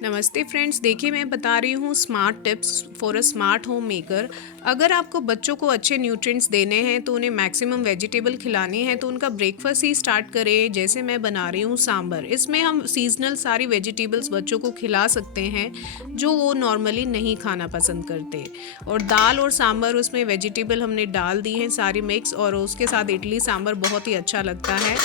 नमस्ते फ्रेंड्स, देखिए मैं बता रही हूँ smart tips for a smart home maker. अगर आपको बच्चों को अच्छे न्यूट्रिएंट्स देने हैं तो उन्हें मैक्सिमम वेजिटेबल खिलानी है, तो उनका ब्रेकफास्ट ही स्टार्ट करें। जैसे मैं बना रही हूँ सांभर, इसमें हम सीजनल सारी वेजिटेबल्स बच्चों को खिला सकते हैं जो वो नॉर्मली नहीं खाना पसंद करते। और दाल और सांभर, उसमें वेजिटेबल हमने डाल दी हैं सारी मिक्स, और उसके साथ इडली सांभर बहुत ही अच्छा लगता है।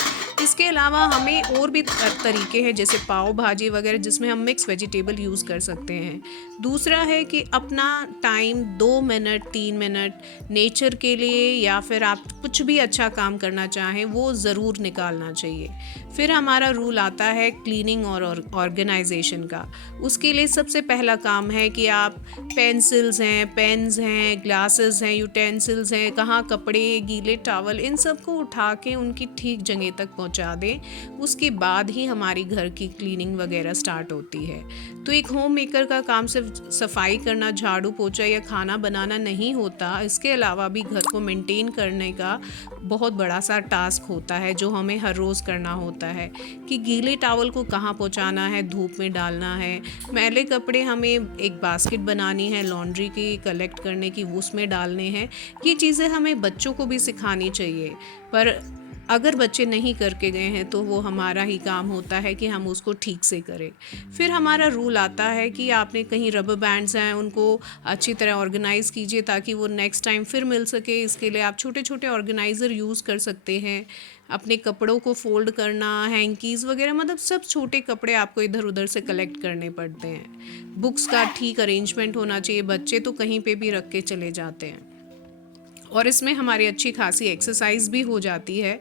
इसके अलावा हमें और भी तरीके हैं जैसे पाव भाजी वगैरह, जिसमें हम मिक्स वेजिटेबल यूज़ कर सकते हैं। दूसरा है कि अपना टाइम 2 मिनट 3 मिनट नेचर के लिए, या फिर आप कुछ भी अच्छा काम करना चाहें वो ज़रूर निकालना चाहिए। फिर हमारा रूल आता है क्लीनिंग और ऑर्गेनाइजेशन का। उसके लिए सबसे पहला काम है कि आप पेंसिल्स हैं, पेन्स हैं, ग्लासेस हैं, यूटेंसिल्स हैं, कहाँ कपड़े, गीले टॉवल, इन सब को उठा के उनकी ठीक जगह तक पहुंचा दें। उसके बाद ही हमारी घर की क्लीनिंग वगैरह स्टार्ट होती है। तो एक होम मेकर का काम सिर्फ सफाई करना, झाड़ू पोछा या खाना बनाना नहीं होता। इसके अलावा भी घर को मेंटेन करने का बहुत बड़ा सा टास्क होता है जो हमें हर रोज़ करना होता है कि गीले टॉवल को कहाँ पहुंचाना है, धूप में डालना है, मैले कपड़े हमें एक बास्केट बनानी है लॉन्ड्री की कलेक्ट करने की, उसमें डालने हैं। ये चीज़ें हमें बच्चों को भी सिखानी चाहिए, पर अगर बच्चे नहीं करके गए हैं तो वो हमारा ही काम होता है कि हम उसको ठीक से करें। फिर हमारा रूल आता है कि आपने कहीं रबर बैंड्स हैं उनको अच्छी तरह ऑर्गेनाइज़ कीजिए ताकि वो नेक्स्ट टाइम फिर मिल सके। इसके लिए आप छोटे छोटे ऑर्गेनाइज़र यूज़ कर सकते हैं। अपने कपड़ों को फोल्ड करना, हैंकीज़ वगैरह, मतलब सब छोटे कपड़े आपको इधर उधर से कलेक्ट करने पड़ते हैं। बुक्स का ठीक अरेंजमेंट होना चाहिए, बच्चे तो कहीं पे भी रख के चले जाते हैं। और इसमें हमारी अच्छी खासी एक्सरसाइज भी हो जाती है।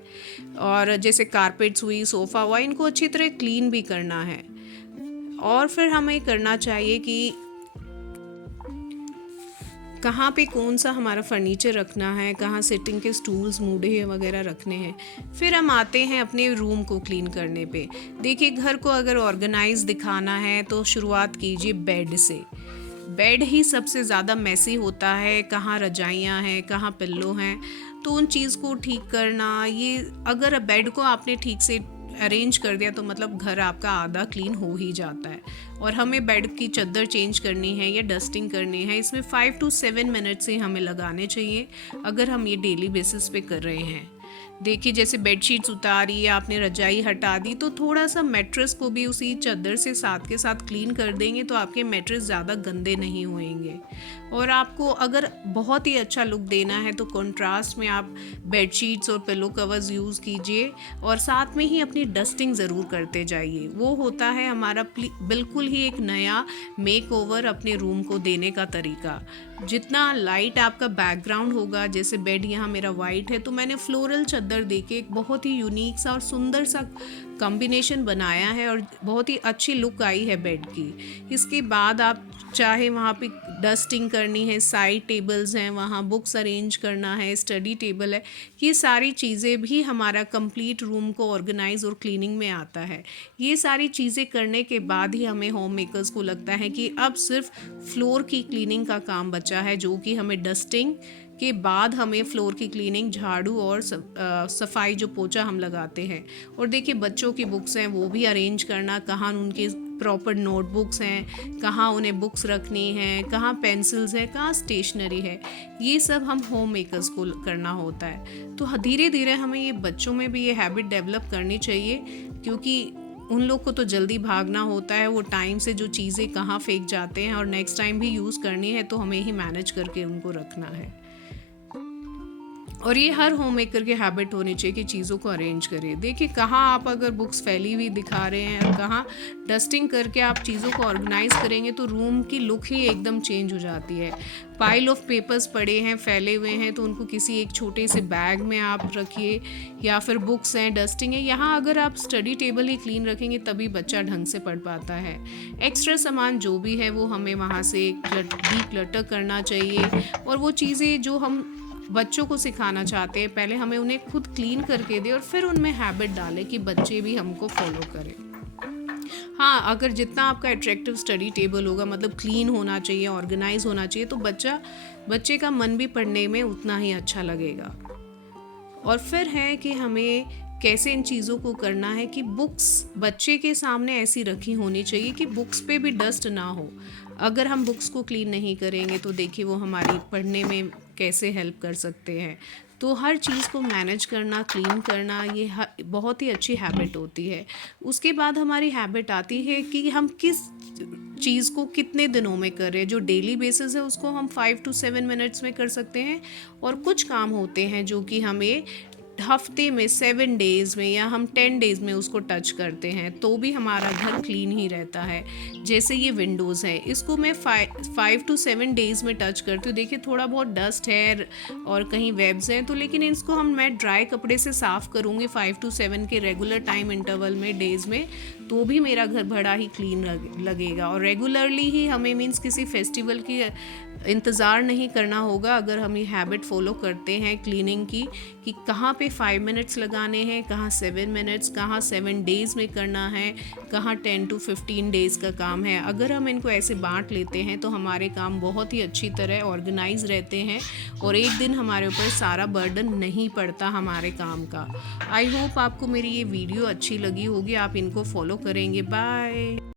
और जैसे कारपेट्स हुई, सोफ़ा हुआ, इनको अच्छी तरह क्लीन भी करना है। और फिर हमें करना चाहिए कि कहाँ पे कौन सा हमारा फर्नीचर रखना है, कहाँ सिटिंग के स्टूल्स, मूढ़े वगैरह रखने हैं। फिर हम आते हैं अपने रूम को क्लीन करने पे। देखिए, घर को अगर ऑर्गेनाइज दिखाना है तो शुरुआत कीजिए बेड से। बेड ही सबसे ज़्यादा मैसी होता है, कहाँ रजाइयाँ हैं, कहाँ पिल्लो हैं, तो उन चीज़ को ठीक करना। ये अगर बेड को आपने ठीक से अरेंज कर दिया तो मतलब घर आपका आधा क्लीन हो ही जाता है। और हमें बेड की चादर चेंज करनी है या डस्टिंग करनी है, इसमें 5 to 7 मिनट्स ही हमें लगाने चाहिए अगर हम ये डेली बेसिस पे कर रहे हैं। देखिए, जैसे बेडशीट्स उतारी या आपने रजाई हटा दी तो थोड़ा सा मैट्रेस को भी उसी चादर से साथ के साथ क्लीन कर देंगे तो आपके मैट्रेस ज़्यादा गंदे नहीं होंगे। और आपको अगर बहुत ही अच्छा लुक देना है तो कंट्रास्ट में आप बेडशीट्स और पिलो कवर्स यूज़ कीजिए, और साथ में ही अपनी डस्टिंग ज़रूर करते जाइए। वो होता है हमारा बिल्कुल ही एक नया मेकओवर अपने रूम को देने का तरीका। जितना लाइट आपका बैकग्राउंड होगा, जैसे बेड यहाँ मेरा वाइट है तो मैंने फ्लोरल चादर देके एक बहुत ही यूनिक सा और सुंदर सा कॉम्बिनेशन बनाया है और बहुत ही अच्छी लुक आई है बेड की। इसके बाद आप चाहे वहाँ पे डस्टिंग करनी है, साइड टेबल्स हैं, वहाँ बुक्स अरेंज करना है, स्टडी टेबल है, ये सारी चीज़ें भी हमारा कंप्लीट रूम को ऑर्गेनाइज और क्लीनिंग में आता है। ये सारी चीज़ें करने के बाद ही हमें होम मेकर्स को लगता है कि अब सिर्फ फ्लोर की क्लीनिंग का काम बचा है, जो कि हमें डस्टिंग के बाद हमें फ्लोर की क्लीनिंग, झाड़ू और सफाई जो पोछा हम लगाते हैं। और देखिए, बच्चों की बुक्स हैं वो भी अरेंज करना, कहाँ उनके प्रॉपर नोटबुक्स हैं, कहाँ उन्हें बुक्स रखनी हैं, कहाँ पेंसिल्स हैं, कहाँ स्टेशनरी है, ये सब हम होम मेकर्स को करना होता है। तो धीरे धीरे हमें ये बच्चों में भी ये हैबिट डेवलप करनी चाहिए, क्योंकि उन लोग को तो जल्दी भागना होता है, वो टाइम से जो चीज़ें कहाँ फेंक जाते हैं, और नेक्स्ट टाइम भी यूज़ करनी है तो हमें ही मैनेज करके उनको रखना है। और ये हर होम मेकर की हैबिट होनी चाहिए कि चीज़ों को अरेंज करिए। देखिए, कहाँ आप अगर बुक्स फैली हुई दिखा रहे हैं और कहाँ डस्टिंग करके आप चीज़ों को ऑर्गेनाइज करेंगे तो रूम की लुक ही एकदम चेंज हो जाती है। पाइल ऑफ पेपर्स पड़े हैं, फैले हुए हैं, तो उनको किसी एक छोटे से बैग में आप रखिए, या फिर बुक्स हैं, डस्टिंग है, यहाँ अगर आप स्टडी टेबल ही क्लीन रखेंगे तभी बच्चा ढंग से पढ़ पाता है। एक्स्ट्रा सामान जो भी है वो हमें वहाँ से डिक्लटर करना चाहिए। और वो चीज़ें जो हम बच्चों को सिखाना चाहते हैं, पहले हमें उन्हें खुद क्लीन करके दें और फिर उनमें हैबिट डालें कि बच्चे भी हमको फॉलो करें। हाँ, अगर जितना आपका अट्रैक्टिव स्टडी टेबल होगा, मतलब क्लीन होना चाहिए, ऑर्गेनाइज होना चाहिए, तो बच्चे का मन भी पढ़ने में उतना ही अच्छा लगेगा। और फिर है कि हमें कैसे इन चीज़ों को करना है कि बुक्स बच्चे के सामने ऐसी रखी होनी चाहिए कि बुक्स पे भी डस्ट ना हो। अगर हम बुक्स को क्लीन नहीं करेंगे तो देखिए वो हमारी पढ़ने में कैसे हेल्प कर सकते हैं। तो हर चीज़ को मैनेज करना, क्लीन करना, ये बहुत ही अच्छी हैबिट होती है। उसके बाद हमारी हैबिट आती है कि हम किस चीज़ को कितने दिनों में कर रहे हैं। जो डेली बेसिस है उसको हम 5 to 7 मिनट्स में कर सकते हैं, और कुछ काम होते हैं जो कि हमें हफ्ते में 7 डेज़ में या हम 10 डेज़ में उसको टच करते हैं तो भी हमारा घर क्लीन ही रहता है। जैसे ये विंडोज़ है, इसको मैं 5 to 7 डेज़ में टच करती हूँ। देखिए थोड़ा बहुत डस्ट है और कहीं वेब्स हैं, तो लेकिन इसको मैं ड्राई कपड़े से साफ़ करूँगी 5 to 7 के रेगुलर टाइम इंटरवल में, डेज़ में, तो भी मेरा घर बड़ा ही क्लीन लगेगा। और रेगुलरली ही हमें मीन्स किसी फेस्टिवल की इंतज़ार नहीं करना होगा अगर हम ये हैबिट फॉलो करते हैं क्लीनिंग की, कि कहाँ पे 5 मिनट्स लगाने हैं, कहाँ 7 मिनट्स, कहाँ 7 डेज़ में करना है, कहाँ 10 to 15 डेज़ का काम है। अगर हम इनको ऐसे बांट लेते हैं तो हमारे काम बहुत ही अच्छी तरह ऑर्गेनाइज रहते हैं और एक दिन हमारे ऊपर सारा बर्डन नहीं पड़ता हमारे काम का। आई होप आपको मेरी ये वीडियो अच्छी लगी होगी, आप इनको फॉलो करेंगे। बाय।